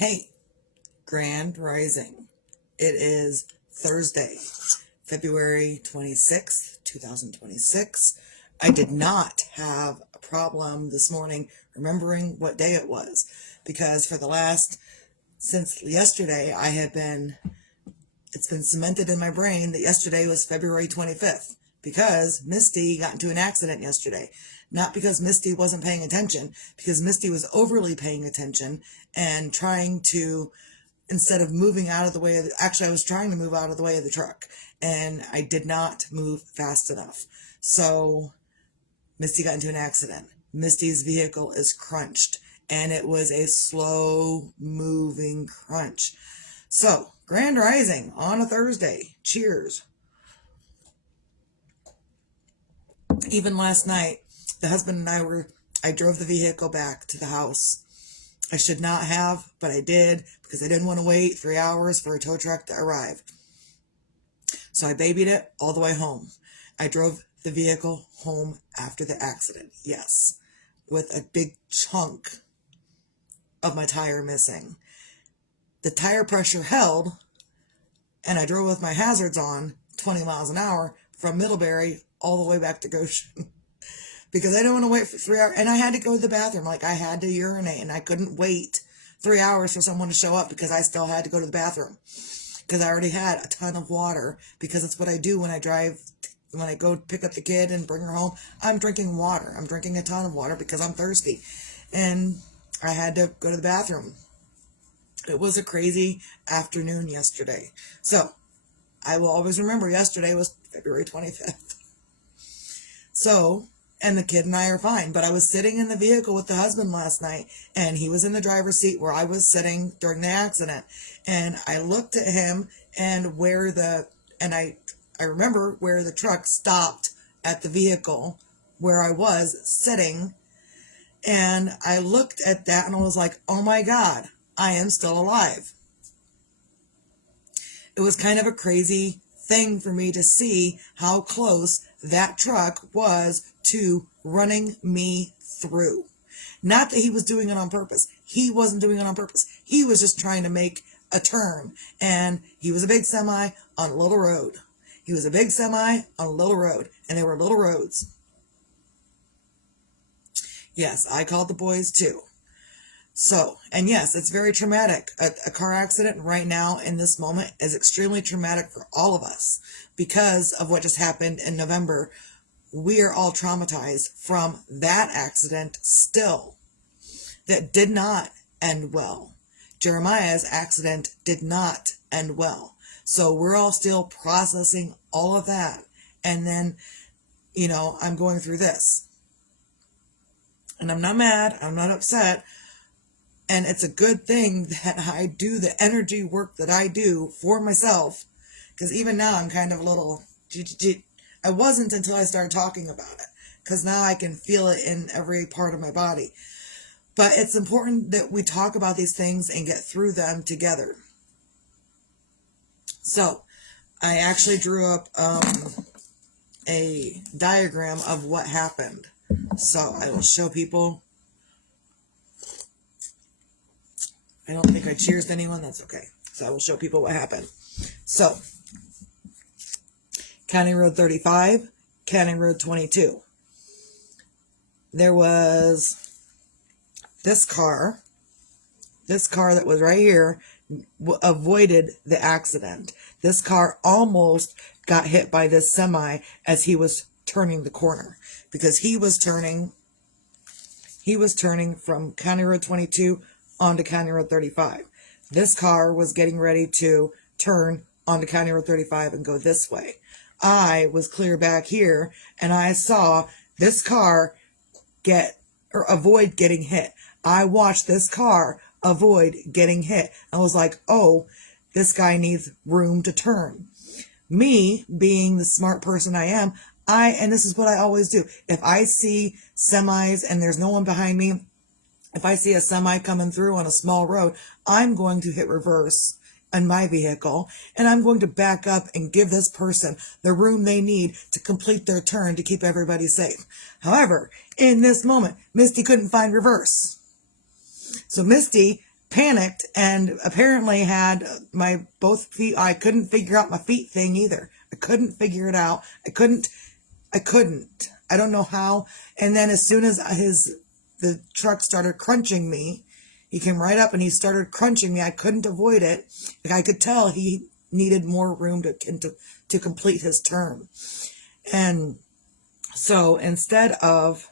Hey, Grand Rising. It is Thursday, February 26th, 2026. I did not have a problem this morning remembering what day it was because since yesterday, it's been cemented in my brain that yesterday was February 25th because Misty got into an accident yesterday. Not because Misty wasn't paying attention, because Misty was overly paying attention and instead of moving out of the way actually I was trying to move out of the way of the truck and I did not move fast enough. So Misty got into an accident. Misty's vehicle is crunched and it was a slow moving crunch. So, Grand Rising on a Thursday. Cheers. Even last night, the husband and I drove the vehicle back to the house. I should not have, but I did because I didn't want to wait 3 hours for a tow truck to arrive. So I babied it all the way home. I drove the vehicle home after the accident, yes, with a big chunk of my tire missing. The tire pressure held, and I drove with my hazards on 20 miles an hour from Middlebury all the way back to Goshen because I didn't want to wait for 3 hours. And I had to go to the bathroom. Like, I had to urinate, and I couldn't wait 3 hours for someone to show up because I still had to go to the bathroom because I already had a ton of water, because it's what I do when I go pick up the kid and bring her home. I'm drinking water. I'm drinking a ton of water because I'm thirsty. And I had to go to the bathroom. It was a crazy afternoon yesterday. So, I will always remember yesterday was February 25th. So, and the kid and I are fine. But I was sitting in the vehicle with the husband last night, and he was in the driver's seat where I was sitting during the accident. And I looked at him and I remember where the truck stopped at the vehicle where I was sitting. And I looked at that and I was like, oh my God, I am still alive. It was kind of a crazy thing for me to see how close that truck was to running me through. Not that he was doing it on purpose. He wasn't doing it on purpose. He was just trying to make a turn. And he was a big semi on a little road. He was a big semi on a little road. And they were little roads. Yes, I called the boys too. So, and yes, it's very traumatic. A car accident right now in this moment is extremely traumatic for all of us because of what just happened in November. We are all traumatized from that accident still. That did not end well. Jeremiah's accident did not end well. So we're all still processing all of that. And then, I'm going through this. And I'm not mad. I'm not upset. And it's a good thing that I do the energy work that I do for myself. Because even now I'm kind of a little... I wasn't until I started talking about it. Because now I can feel it in every part of my body. But it's important that we talk about these things and get through them together. So, I actually drew up a diagram of what happened. So, I will show people... I don't think I cheersed anyone. That's okay. So I will show people what happened. So, County Road 35, County Road 22. There was this car that was right here avoided the accident. This car almost got hit by this semi as he was turning the corner because he was turning from County Road 22 onto County Road 35. This car was getting ready to turn onto County Road 35 and go this way. I was clear back here and I saw this car avoid getting hit. I watched this car avoid getting hit. I was like, oh, this guy needs room to turn. Me, being the smart person I am, and this is what I always do. If I see semis and there's no one behind me, if I see a semi coming through on a small road, I'm going to hit reverse in my vehicle, and I'm going to back up and give this person the room they need to complete their turn to keep everybody safe. However, in this moment, Misty couldn't find reverse. So Misty panicked and apparently had my both feet. I couldn't figure out my feet thing either. I couldn't figure it out. I couldn't. I don't know how. And then as soon as the truck started crunching me, he came right up and he started crunching me. I couldn't avoid it. I could tell he needed more room to complete his turn. And so instead of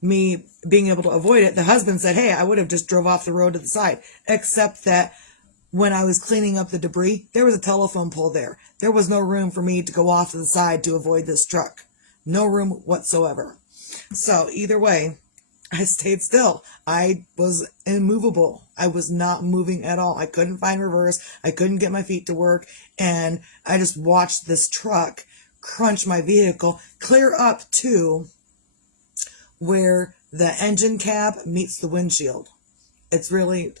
me being able to avoid it, the husband said, hey, I would have just drove off the road to the side, except that when I was cleaning up the debris, there was a telephone pole there. There was no room for me to go off to the side to avoid this truck. No room whatsoever. So either way, I stayed still. I was immovable. I was not moving at all. I couldn't find reverse. I couldn't get my feet to work. And I just watched this truck crunch my vehicle clear up to where the engine cab meets the windshield. It's really,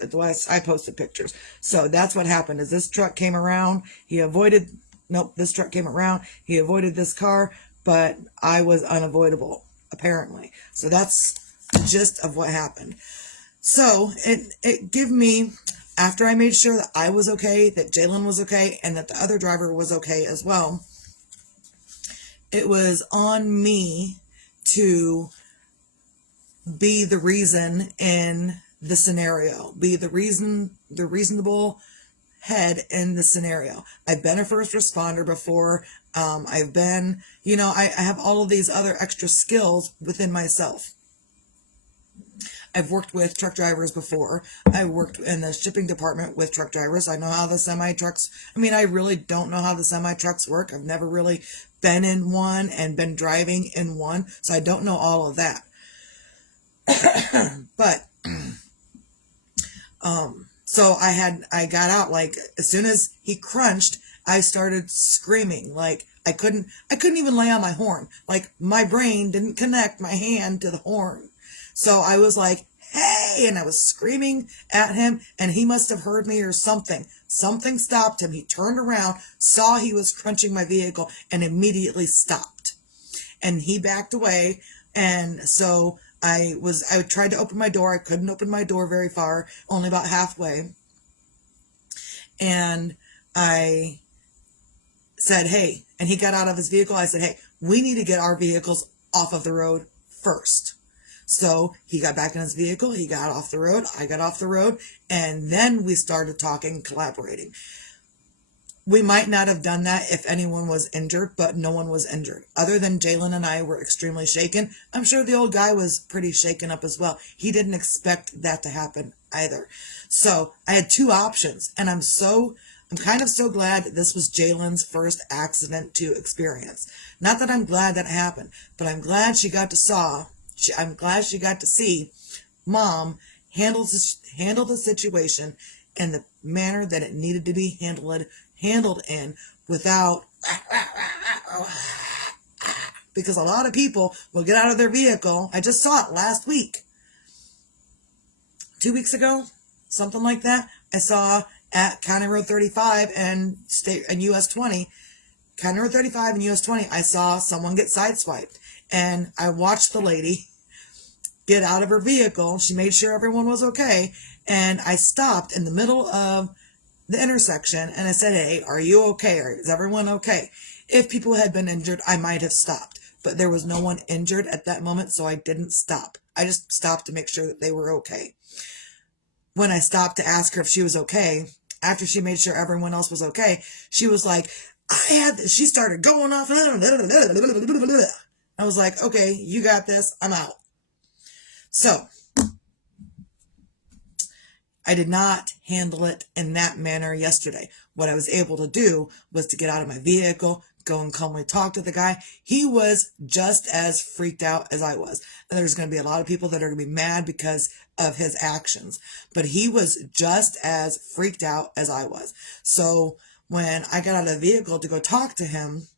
I posted pictures. So that's what happened is this truck came around. This truck came around. He avoided this car, but I was unavoidable, apparently. So that's the gist of what happened. So it gave me, after I made sure that I was okay, that Jalen was okay, and that the other driver was okay as well, it was on me to be the reason in the scenario, be the reasonable head in the scenario. I've been a first responder before. I've been, I have all of these other extra skills within myself. I've worked with truck drivers before. I worked in the shipping department with truck drivers. I know how the semi-trucks, I really don't know how the semi-trucks work. I've never really been in one and been driving in one, so I don't know all of that. But, so I got out, like, as soon as he crunched, I started screaming, like, I couldn't even lay on my horn. Like, my brain didn't connect my hand to the horn. So I was like, hey, and I was screaming at him, and he must have heard me or something. Something stopped him. He turned around, saw he was crunching my vehicle, and immediately stopped. And he backed away, and so I tried to open my door. I couldn't open my door very far, only about halfway. And I said, hey, and he got out of his vehicle. I said, hey, we need to get our vehicles off of the road first. So he got back in his vehicle. He got off the road. I got off the road. And then we started talking, collaborating. We might not have done that if anyone was injured, but no one was injured. Other than Jalen and I were extremely shaken. I'm sure the old guy was pretty shaken up as well. He didn't expect that to happen either. So I had two options, and I'm kind of so glad that this was Jalen's first accident to experience. Not that I'm glad that happened, but I'm glad she got to see Mom handle the situation in the manner that it needed to be handled in, without, because a lot of people will get out of their vehicle. I just saw it last week, 2 weeks ago, something like that. I saw at County Road 35 and US 20, County Road 35 and US 20, I saw someone get sideswiped, and I watched the lady get out of her vehicle. She made sure everyone was okay, and I stopped in the middle of the intersection, and I said, hey, are you okay? Is everyone okay? If people had been injured, I might have stopped, but there was no one injured at that moment, so I didn't stop. I just stopped to make sure that they were okay. When I stopped to ask her if she was okay, after she made sure everyone else was okay, she was like, she started going off. I was like, okay, you got this. I'm out. So I did not handle it in that manner yesterday. What I was able to do was to get out of my vehicle, go and calmly talk to the guy. He was just as freaked out as I was. And there's going to be a lot of people that are going to be mad because of his actions. But he was just as freaked out as I was. So when I got out of the vehicle to go talk to him,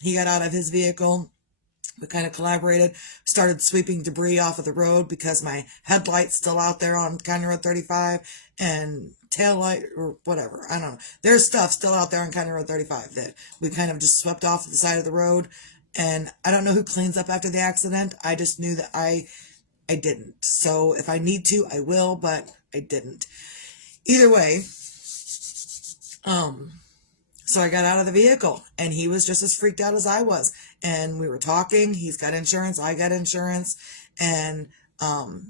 he got out of his vehicle. We kind of collaborated, started sweeping debris off of the road because my headlight's still out there on County Road 35 and tail light or whatever. I don't know. There's stuff still out there on County Road 35 that we kind of just swept off the side of the road. And I don't know who cleans up after the accident. I just knew that I I didn't. So if I need to, I will, but I didn't. Either way, so I got out of the vehicle and he was just as freaked out as I was. And we were talking. He's got insurance. I got insurance. And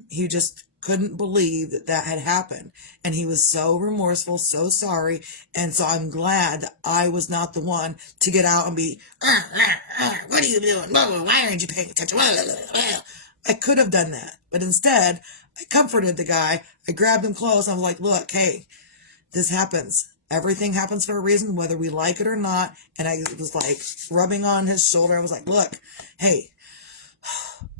he just couldn't believe that that had happened. And he was so remorseful, so sorry. And so I'm glad that I was not the one to get out and be, what are you doing? Why aren't you paying attention? I could have done that. But instead, I comforted the guy. I grabbed him close. I was like, look, hey, this happens. Everything happens for a reason, whether we like it or not. And I was like rubbing on his shoulder. I was like, look, hey,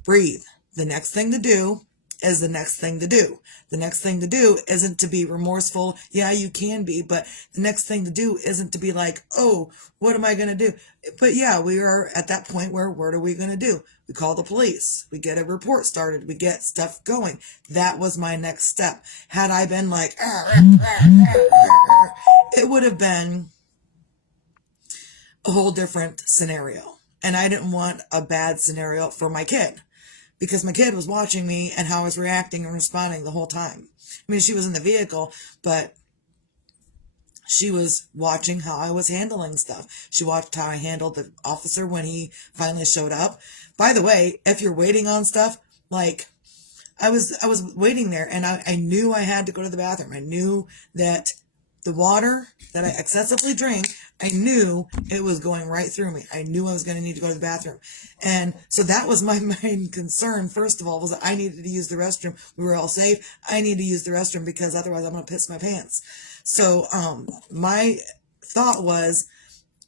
breathe. The next thing to do is the next thing to do. The next thing to do isn't to be remorseful. Yeah, you can be, but the next thing to do isn't to be like, oh, what am I going to do? But yeah, we are at that point where what are we going to do? We call the police. We get a report started. We get stuff going. That was my next step. Had I been like, it would have been a whole different scenario. And I didn't want a bad scenario for my kid because my kid was watching me and how I was reacting and responding the whole time. I mean, she was in the vehicle, but she was watching how I was handling stuff. She watched how I handled the officer when he finally showed up. By the way, if you're waiting on stuff, like I was waiting there and I knew I had to go to the bathroom. I knew that the water that I excessively drank, I knew it was going right through me. I knew I was going to need to go to the bathroom. And so that was my main concern, first of all, was that I needed to use the restroom. We were all safe. I need to use the restroom because otherwise I'm going to piss my pants. So my thought was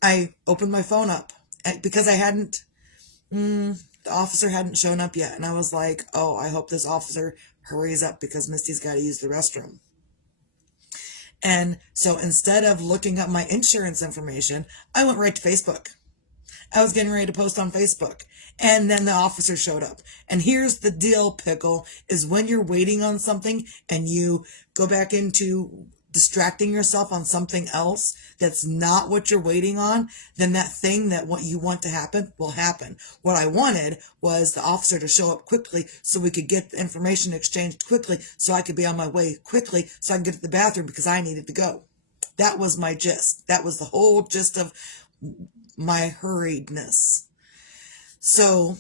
I opened my phone up because I hadn't, the officer hadn't shown up yet. And I was like, oh, I hope this officer hurries up because Misty's got to use the restroom. And so instead of looking up my insurance information, I went right to Facebook. I was getting ready to post on Facebook. And then the officer showed up. And here's the deal, Pickle, is when you're waiting on something and you go back into distracting yourself on something else that's not what you're waiting on, then that thing that what you want to happen will happen. What I wanted was the officer to show up quickly so we could get the information exchanged quickly so I could be on my way quickly so I can get to the bathroom because I needed to go. That was my gist. That was the whole gist of my hurriedness. So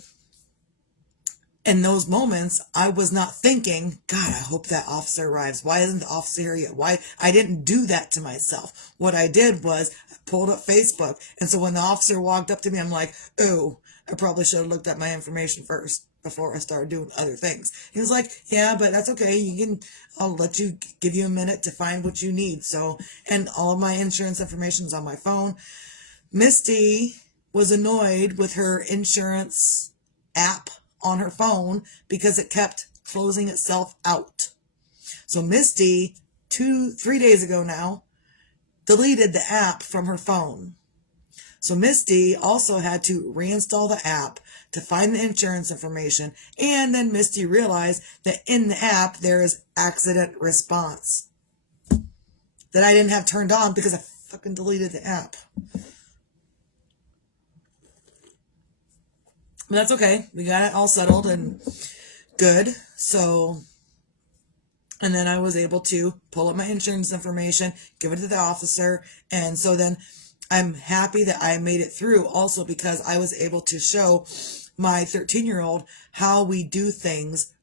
in those moments, I was not thinking, God, I hope that officer arrives. Why isn't the officer here yet? Why? I didn't do that to myself. What I did was I pulled up Facebook. And so when the officer walked up to me, I'm like, oh, I probably should have looked at my information first before I started doing other things. He was like, yeah, but that's okay. I'll give you a minute to find what you need. So, and all of my insurance information is on my phone. Misty was annoyed with her insurance app on her phone because it kept closing itself out. So Misty, 3 days ago now, deleted the app from her phone. So Misty also had to reinstall the app to find the insurance information. And then Misty realized that in the app, there is accident response that I didn't have turned on because I fucking deleted the app. But that's okay. We got it all settled and good. So, and then I was able to pull up my insurance information, give it to the officer. And so then I'm happy that I made it through also because I was able to show my 13-year-old how we do things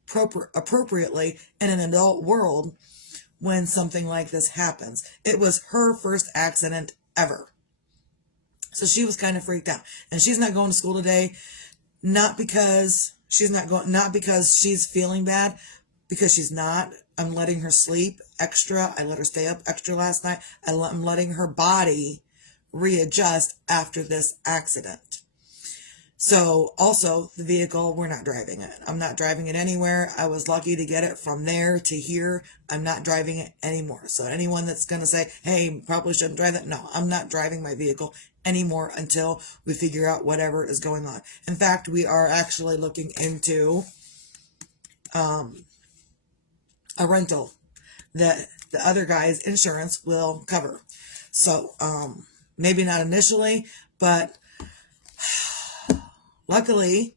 appropriately in an adult world when something like this happens. It was her first accident ever. So she was kind of freaked out. And she's not going to school today. Not because she's feeling bad, because she's not. I'm letting her sleep extra. I let her stay up extra last night. I'm letting her body readjust after this accident. So also the vehicle, we're not driving it. I'm not driving it anywhere. I was lucky to get it from there to here. I'm not driving it anymore. So anyone that's going to say, hey, probably shouldn't drive that. No, I'm not driving my vehicle anymore until we figure out whatever is going on. In fact, we are actually looking into a rental that the other guy's insurance will cover. So maybe not initially, but luckily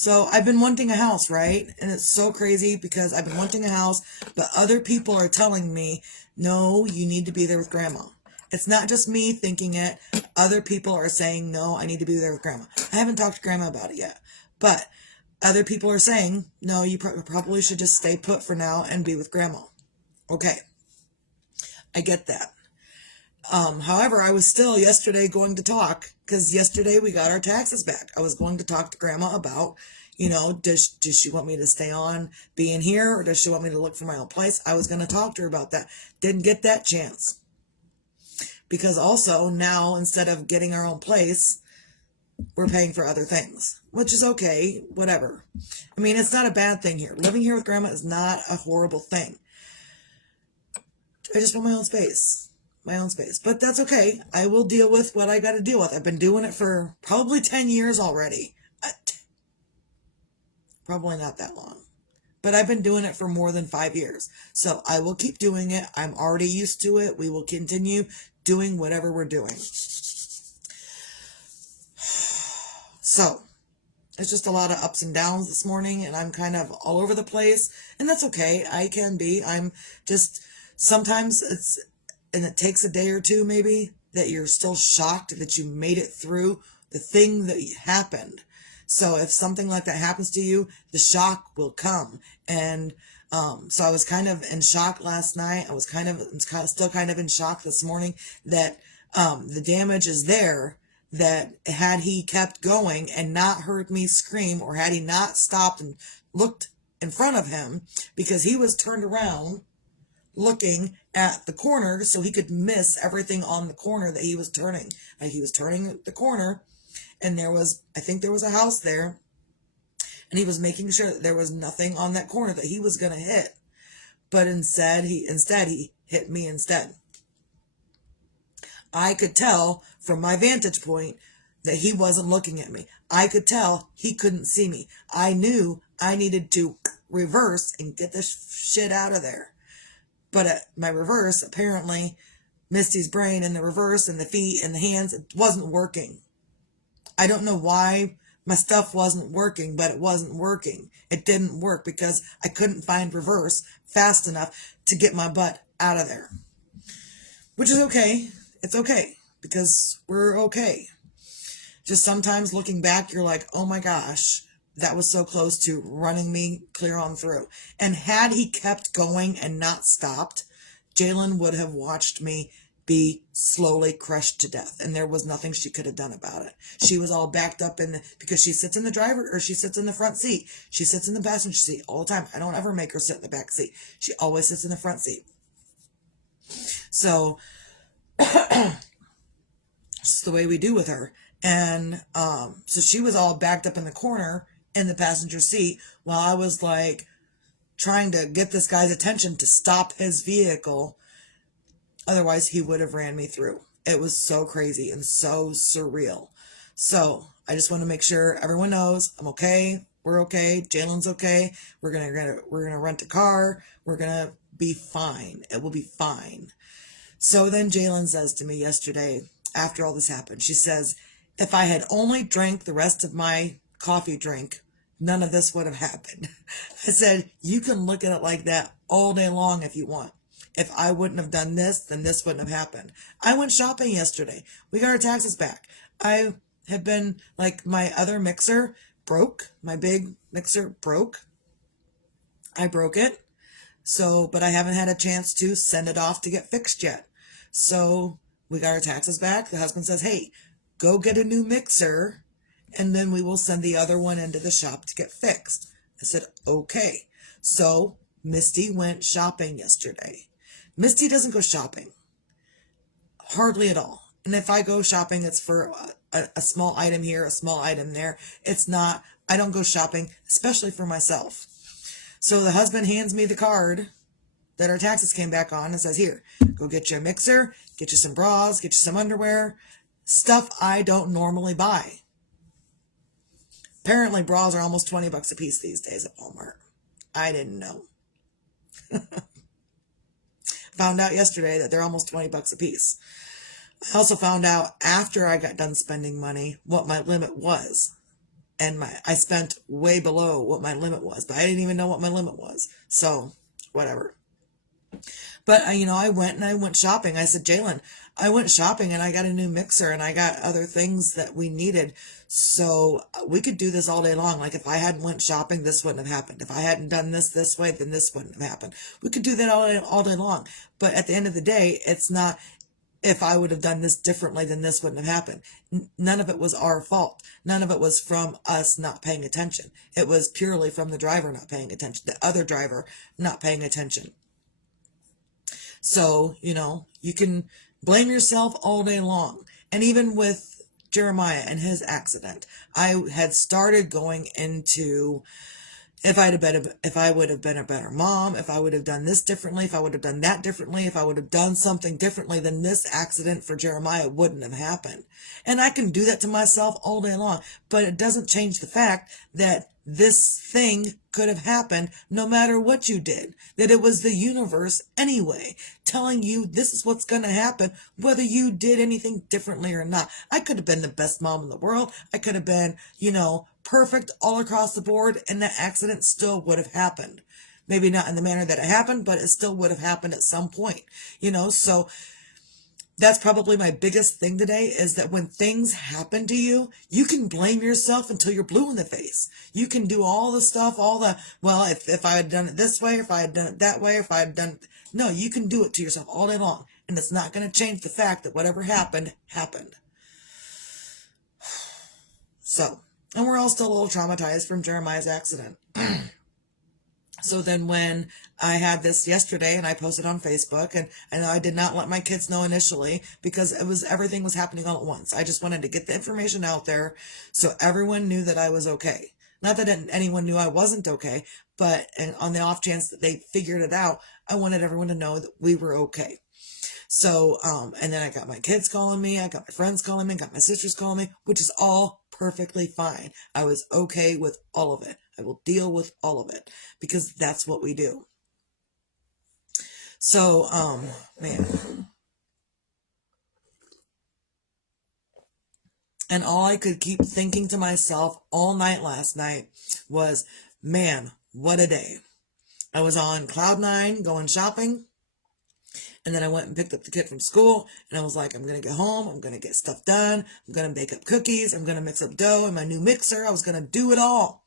So I've been wanting a house, right? And it's so crazy because I've been wanting a house, but other people are telling me, no, you need to be there with grandma. It's not just me thinking it. Other people are saying, no, I need to be there with grandma. I haven't talked to grandma about it yet, but other people are saying, no, you probably should just stay put for now and be with grandma. Okay. I get that. However, I was still yesterday going to talk because yesterday we got our taxes back. I was going to talk to grandma about, does she want me to stay on being here or does she want me to look for my own place? I was going to talk to her about that. Didn't get that chance because also now instead of getting our own place, we're paying for other things, which is okay, whatever. I mean, it's not a bad thing here. Living here with grandma is not a horrible thing. I just want my own space. But that's okay. I will deal with what I got to deal with. I've been doing it for probably 10 years already. Probably not that long. But I've been doing it for more than 5 years. So I will keep doing it. I'm already used to it. We will continue doing whatever we're doing. So it's just a lot of ups and downs this morning, and I'm kind of all over the place. And that's okay. I can be. I'm just, sometimes it takes a day or two maybe that you're still shocked that you made it through the thing that happened. So if something like that happens to you, the shock will come. And so I was kind of in shock last night. I was still kind of in shock this morning that the damage is there, that had he kept going and not heard me scream, or had he not stopped and looked in front of him, because he was turned around looking at the corner so he could miss everything on the corner that he was turning. Like he was turning the corner and I think there was a house there, and he was making sure that there was nothing on that corner that he was going to hit. But instead he hit me instead. I could tell from my vantage point that he wasn't looking at me. I could tell he couldn't see me. I knew I needed to reverse and get this shit out of there. But at my reverse, apparently, Misty's brain and the reverse and the feet and the hands, it wasn't working. I don't know why my stuff wasn't working, but it wasn't working. It didn't work because I couldn't find reverse fast enough to get my butt out of there. Which is okay. It's okay because we're okay. Just sometimes looking back, you're like, oh my gosh, that was so close to running me clear on through. And had he kept going and not stopped, Jalen would have watched me be slowly crushed to death. And there was nothing she could have done about it. She was all backed up because she sits in she sits in the front seat. She sits in the passenger seat all the time. I don't ever make her sit in the back seat. She always sits in the front seat. So, it's the way we do with her. And so she was all backed up in the corner in the passenger seat while I was like trying to get this guy's attention to stop his vehicle. Otherwise, he would have ran me through. It was so crazy and so surreal. So I just want to make sure everyone knows I'm okay. We're okay. Jalen's okay. We're gonna rent a car. We're gonna be fine. It will be fine. So then Jalen says to me yesterday, after all this happened, she says, if I had only drank the rest of my coffee drink, none of this would have happened. I said, you can look at it like that all day long if you want. If I wouldn't have done this, then this wouldn't have happened. I went shopping yesterday. We got our taxes back. I have been, like, my other mixer broke. My big mixer broke. I broke it. So, but I haven't had a chance to send it off to get fixed yet. So we got our taxes back. The husband says, hey, go get a new mixer, and then we will send the other one into the shop to get fixed. I said, okay. So Misty went shopping yesterday. Misty doesn't go shopping. Hardly at all. And if I go shopping, it's for a small item here, a small item there. I don't go shopping, especially for myself. So the husband hands me the card that our taxes came back on and says, here, go get you a mixer, get you some bras, get you some underwear, stuff I don't normally buy. Apparently bras are almost $20 a piece these days at Walmart. I didn't know. Found out yesterday that they're almost $20 a piece. I also found out after I got done spending money what my limit was. and I spent way below what my limit was, but I didn't even know what my limit was. So whatever. But I went shopping. I said, Jalen, I went shopping and I got a new mixer and I got other things that we needed. So we could do this all day long. Like if I hadn't went shopping, this wouldn't have happened. If I hadn't done this way, then this wouldn't have happened. We could do that all day long. But at the end of the day, it's not, if I would have done this differently, then this wouldn't have happened. None of it was our fault. None of it was from us not paying attention. It was purely from the driver not paying attention, the other driver not paying attention. So, you can blame yourself all day long. And even with Jeremiah and his accident, I had started going into, if I would have been a better mom, if I would have done this differently, if I would have done that differently, if I would have done something differently, then this accident for Jeremiah wouldn't have happened. And I can do that to myself all day long, but it doesn't change the fact that this thing could have happened no matter what you did, that it was the universe anyway telling you this is what's going to happen, whether you did anything differently or not. I could have been the best mom in the world. I could have been, perfect all across the board, and that accident still would have happened. Maybe not in the manner that it happened, but it still would have happened at some point, so that's probably my biggest thing today, is that when things happen to you, you can blame yourself until you're blue in the face. You can do all the stuff, if I had done it this way, if I had done it that way, if I had done, no, you can do it to yourself all day long. And it's not going to change the fact that whatever happened, happened. So, and we're all still a little traumatized from Jeremiah's accident. So then when I had this yesterday and I posted on Facebook, and I know I did not let my kids know initially because everything was happening all at once. I just wanted to get the information out there so everyone knew that I was okay. Not that anyone knew I wasn't okay, but on the off chance that they figured it out, I wanted everyone to know that we were okay. So, and then I got my kids calling me, I got my friends calling me, got my sisters calling me, which is all perfectly fine. I was okay with all of it. I will deal with all of it because that's what we do. So, man. And all I could keep thinking to myself all night last night was, man, what a day. I was on cloud nine going shopping. And then I went and picked up the kid from school, and I was like, I'm going to get home, I'm going to get stuff done, I'm going to bake up cookies, I'm going to mix up dough in my new mixer, I was going to do it all.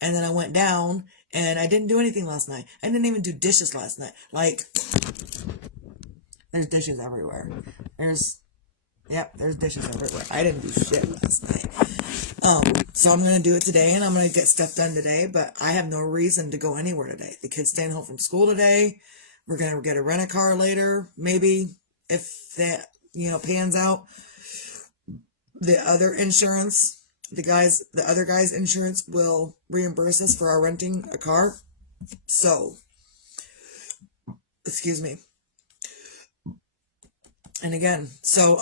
And then I went down, and I didn't do anything last night. I didn't even do dishes last night. Like, there's dishes everywhere. There's dishes everywhere. I didn't do shit last night. So I'm going to do it today, and I'm going to get stuff done today, but I have no reason to go anywhere today. The kid's staying home from school today. We're going to get a rent-a-car later, maybe, if that, pans out. The other insurance, the other guy's insurance will reimburse us for our renting a car. So, excuse me. And again, so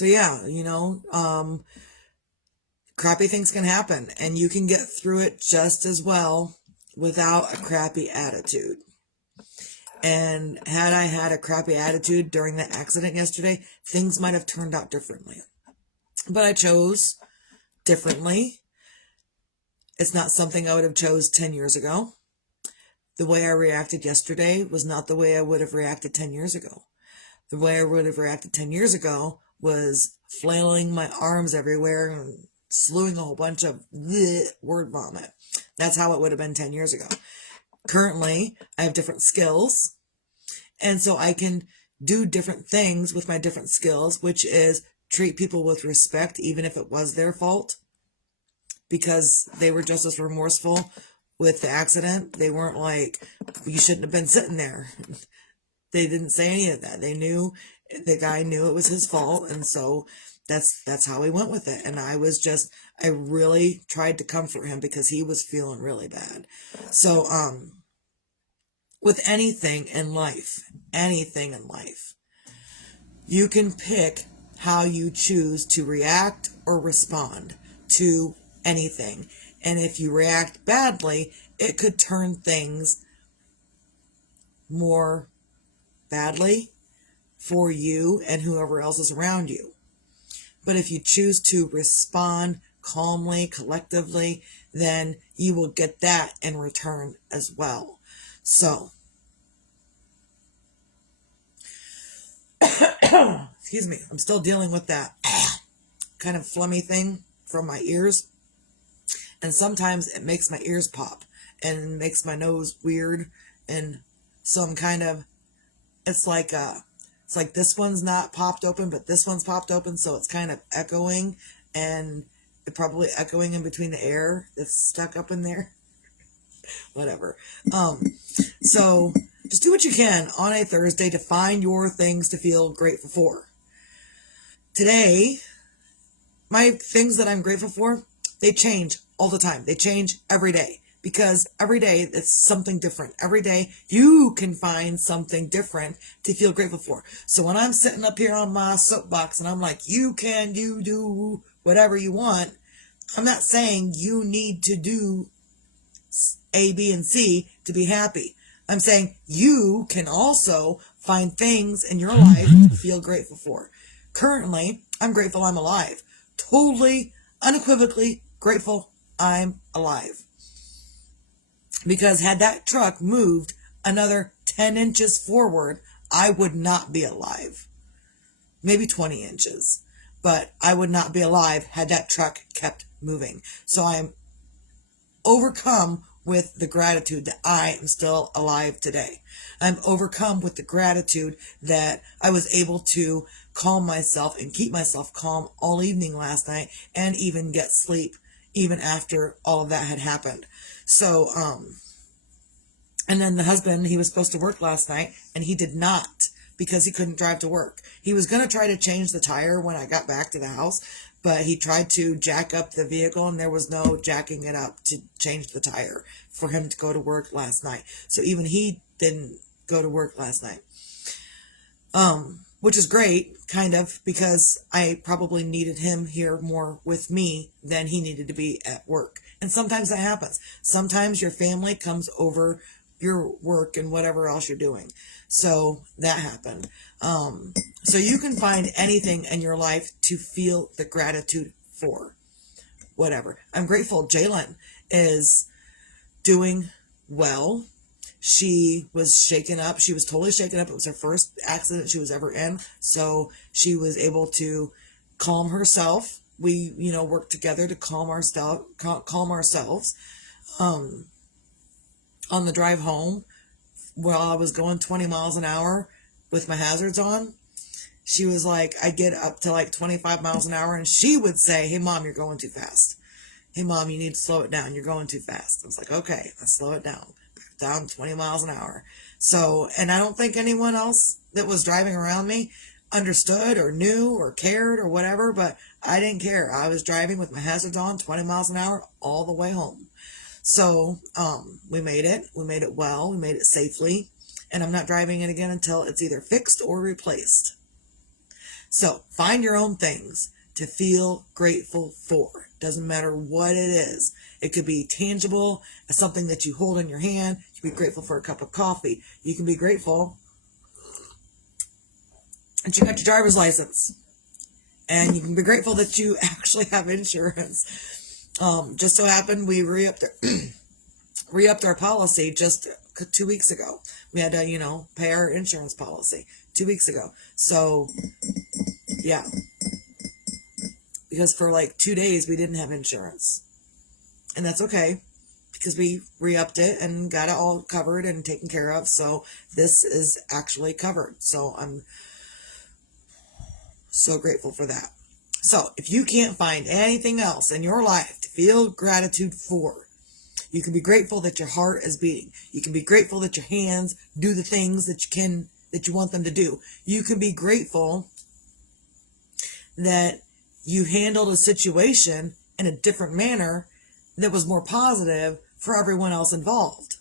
yeah, crappy things can happen, and you can get through it just as well without a crappy attitude. And had I had a crappy attitude during the accident yesterday, things might have turned out differently. But I chose differently. It's not something I would have chose 10 years ago. The way I reacted yesterday was not the way I would have reacted 10 years ago. The way I would have reacted 10 years ago was flailing my arms everywhere and slewing a whole bunch of word vomit. That's how it would have been 10 years ago. Currently, I have different skills, and so I can do different things with my different skills, which is treat people with respect, even if it was their fault, because they were just as remorseful with the accident. They weren't like, you shouldn't have been sitting there. They didn't say any of that. They knew, the guy knew it was his fault, and so that's how he went with it. And I really tried to comfort him because he was feeling really bad. So, with anything in life, you can pick how you choose to react or respond to anything. And if you react badly, it could turn things more badly for you and whoever else is around you. But if you choose to respond calmly, collectively, then you will get that in return as well. So, excuse me, I'm still dealing with that kind of phlegmy thing from my ears. And sometimes it makes my ears pop and makes my nose weird. And so I'm kind of, it's like this one's not popped open, but this one's popped open. So it's kind of echoing, and it probably echoing in between the air that's stuck up in there. Whatever. So just do what you can on a Thursday to find your things to feel grateful for. Today, my things that I'm grateful for, they change all the time. They change every day, because every day it's something different. Every day you can find something different to feel grateful for. So when I'm sitting up here on my soapbox and I'm like, you do whatever you want, I'm not saying you need to do A, B, and C to be happy. I'm saying you can also find things in your life to feel grateful for. Currently, I'm grateful I'm alive. Totally, unequivocally grateful I'm alive. Because had that truck moved another 10 inches forward, I would not be alive. Maybe 20 inches. But I would not be alive had that truck kept moving. So I'm overcome with the gratitude that I am still alive today. I'm overcome with the gratitude that I was able to calm myself and keep myself calm all evening last night, and even get sleep even after all of that had happened. So, and then the husband, he was supposed to work last night, and he did not, because he couldn't drive to work. He was going to try to change the tire when I got back to the house, but he tried to jack up the vehicle, and there was no jacking it up to change the tire for him to go to work last night. So even he didn't go to work last night. Which is great, kind of, because I probably needed him here more with me than he needed to be at work. And sometimes that happens. Sometimes your family comes over your work and whatever else you're doing. So that happened. So you can find anything in your life to feel the gratitude for. Whatever. I'm grateful Jalen is doing well. She was shaken up. She was totally shaken up. It was her first accident she was ever in. So she was able to calm herself. We, worked together to calm ourselves. On the drive home, while I was going 20 miles an hour with my hazards on, she was like, I get up to like 25 miles an hour, and she would say, hey, Mom, you're going too fast. Hey, Mom, you need to slow it down. You're going too fast. I was like, okay, I'll slow it down. Down 20 miles an hour. So, and I don't think anyone else that was driving around me understood or knew or cared or whatever, but I didn't care. I was driving with my hazards on 20 miles an hour all the way home. So, we made it. We made it well. We made it safely. And I'm not driving it again until it's either fixed or replaced. So, find your own things to feel grateful for. Doesn't matter what it is. It could be tangible, something that you hold in your hand. You can be grateful for a cup of coffee. You can be grateful that you got your driver's license. And you can be grateful that you actually have insurance. Just so happened we re-upped our policy just 2 weeks ago. We had to, pay our insurance policy 2 weeks ago. So, yeah. Because for like 2 days we didn't have insurance. And that's okay, because we re-upped it and got it all covered and taken care of. So this is actually covered. So I'm so grateful for that. So if you can't find anything else in your life to feel gratitude for, you can be grateful that your heart is beating. You can be grateful that your hands do the things that you want them to do. You can be grateful that you handled a situation in a different manner that was more positive for everyone else involved.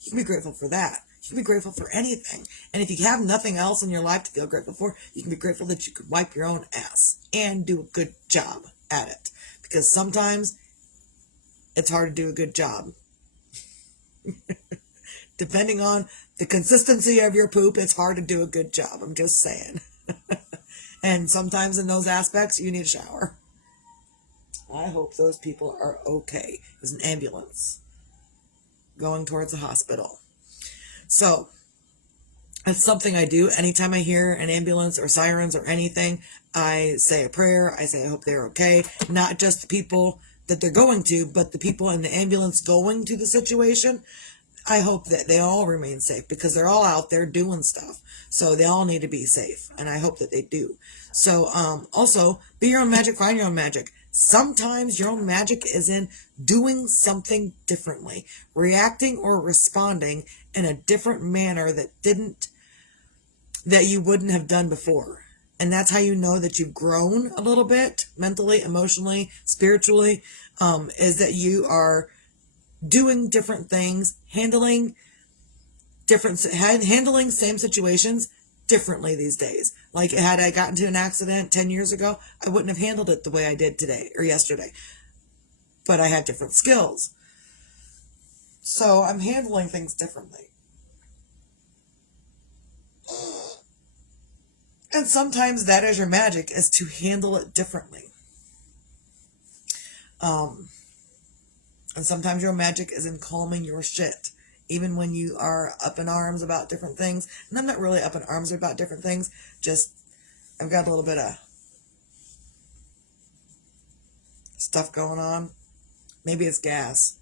You can be grateful for that. You can be grateful for anything. And if you have nothing else in your life to feel grateful for, you can be grateful that you could wipe your own ass and do a good job at it. Because sometimes it's hard to do a good job. Depending on the consistency of your poop, it's hard to do a good job. I'm just saying. And sometimes in those aspects, you need a shower. I hope those people are okay. It was an ambulance going towards the hospital. So it's something I do. Anytime I hear an ambulance or sirens or anything, I say a prayer. I say I hope they're okay. Not just the people that they're going to, but the people in the ambulance going to the situation. I hope that they all remain safe because they're all out there doing stuff. So they all need to be safe. And I hope that they do. So also, be your own magic, find your own magic. Sometimes your own magic is in doing something differently, reacting or responding in a different manner that you wouldn't have done before. And that's how you know that you've grown a little bit mentally, emotionally, spiritually, is that you are doing different things, handling same situations differently these days. Like had I gotten into an accident 10 years ago, I wouldn't have handled it the way I did today or yesterday. But I have different skills. So I'm handling things differently. And sometimes that is your magic, is to handle it differently. And sometimes your magic is in calming your shit. Even when you are up in arms about different things. And I'm not really up in arms about different things. Just, I've got a little bit of stuff going on. Maybe it's gas.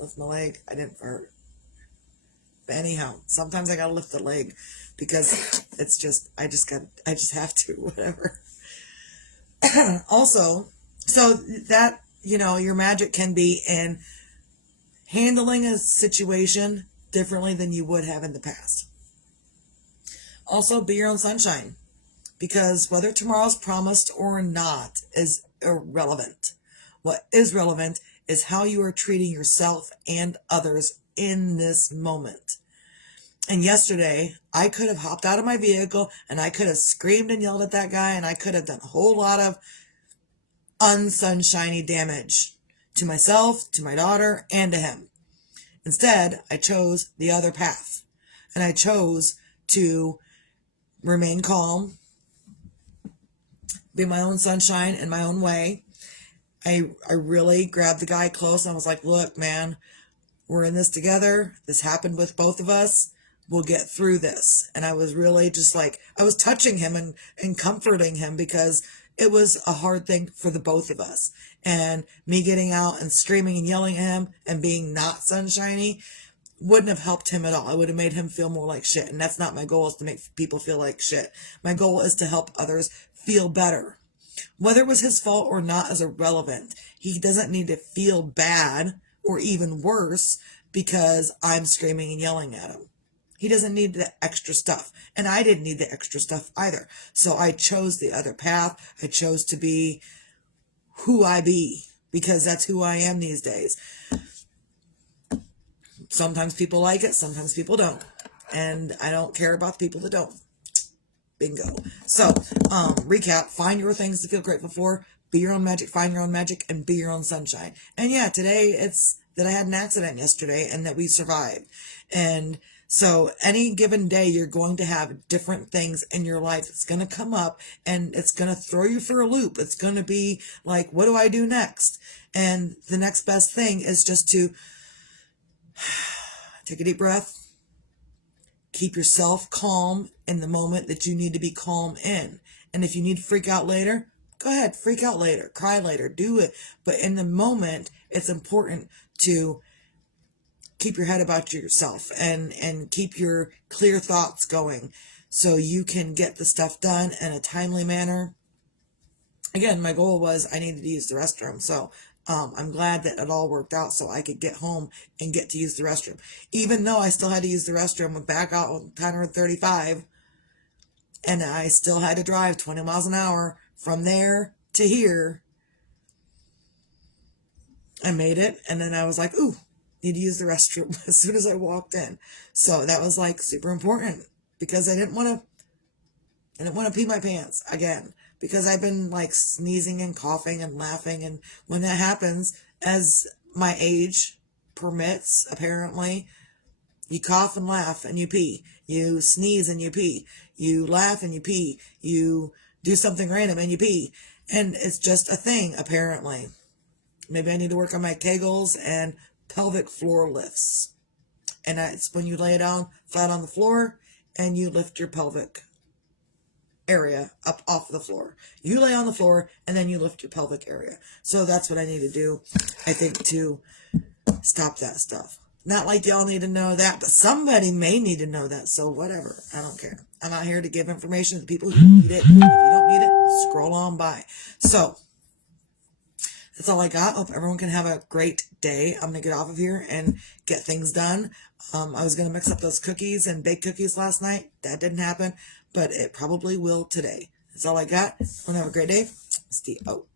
Lift my leg. I didn't fart. But anyhow, sometimes I gotta lift the leg because it's just, I just have to, whatever. Also, so that, your magic can be in handling a situation differently than you would have in the past. Also, be your own sunshine, because whether tomorrow's promised or not is irrelevant. What is relevant is how you are treating yourself and others in this moment. And yesterday, I could have hopped out of my vehicle and I could have screamed and yelled at that guy, and I could have done a whole lot of unsunshiny damage to myself, to my daughter, and to him. Instead, I chose the other path, and I chose to remain calm, be my own sunshine in my own way. I really grabbed the guy close and I was like, look, man, we're in this together. This happened with both of us. We'll get through this. And I was really just like, I was touching him and comforting him, because it was a hard thing for the both of us. And me getting out and screaming and yelling at him and being not sunshiny wouldn't have helped him at all. I would have made him feel more like shit. And that's not my goal, is to make people feel like shit. My goal is to help others feel better. Whether it was his fault or not is irrelevant. He doesn't need to feel bad or even worse because I'm screaming and yelling at him. He doesn't need the extra stuff. And I didn't need the extra stuff either. So I chose the other path. I chose to be who I be, because that's who I am these days. Sometimes people like it, sometimes people don't. And I don't care about the people that don't. Bingo. So, recap, find your things to feel grateful for, be your own magic, find your own magic, and be your own sunshine. And yeah, today it's that I had an accident yesterday and that we survived. And so any given day, you're going to have different things in your life. It's going to come up and it's going to throw you for a loop. It's going to be like, what do I do next? And the next best thing is just to take a deep breath. Keep yourself calm in the moment that you need to be calm in. And if you need to freak out later, go ahead, freak out later, cry later, do it. But in the moment, it's important to keep your head about yourself and keep your clear thoughts going so you can get the stuff done in a timely manner. Again, my goal was I needed to use the restroom. So I'm glad that it all worked out so I could get home and get to use the restroom. Even though I still had to use the restroom and back out on 10 or 35, and I still had to drive 20 miles an hour from there to here. I made it, and then I was like, ooh, need to use the restroom as soon as I walked in. So that was like super important, because I didn't want to pee my pants again, because I've been like sneezing and coughing and laughing. And when that happens, as my age permits, apparently, you cough and laugh and you pee. You sneeze and you pee. You laugh and you pee. You do something random and you pee. And it's just a thing, apparently. Maybe I need to work on my Kegels and pelvic floor lifts. And it's when you lay down flat on the floor and you lift your pelvic area up off the floor. You lay on the floor and then you lift your pelvic area. So that's what I need to do, I think, to stop that stuff. Not like y'all need to know that, but somebody may need to know that. So whatever. I don't care. I'm out here to give information to people who need it. If you don't need it, scroll on by. So that's all I got. Hope everyone can have a great day. I'm going to get off of here and get things done. I was going to mix up those cookies and bake cookies last night. That didn't happen, but it probably will today. That's all I got. Everyone have a great day. Stay out.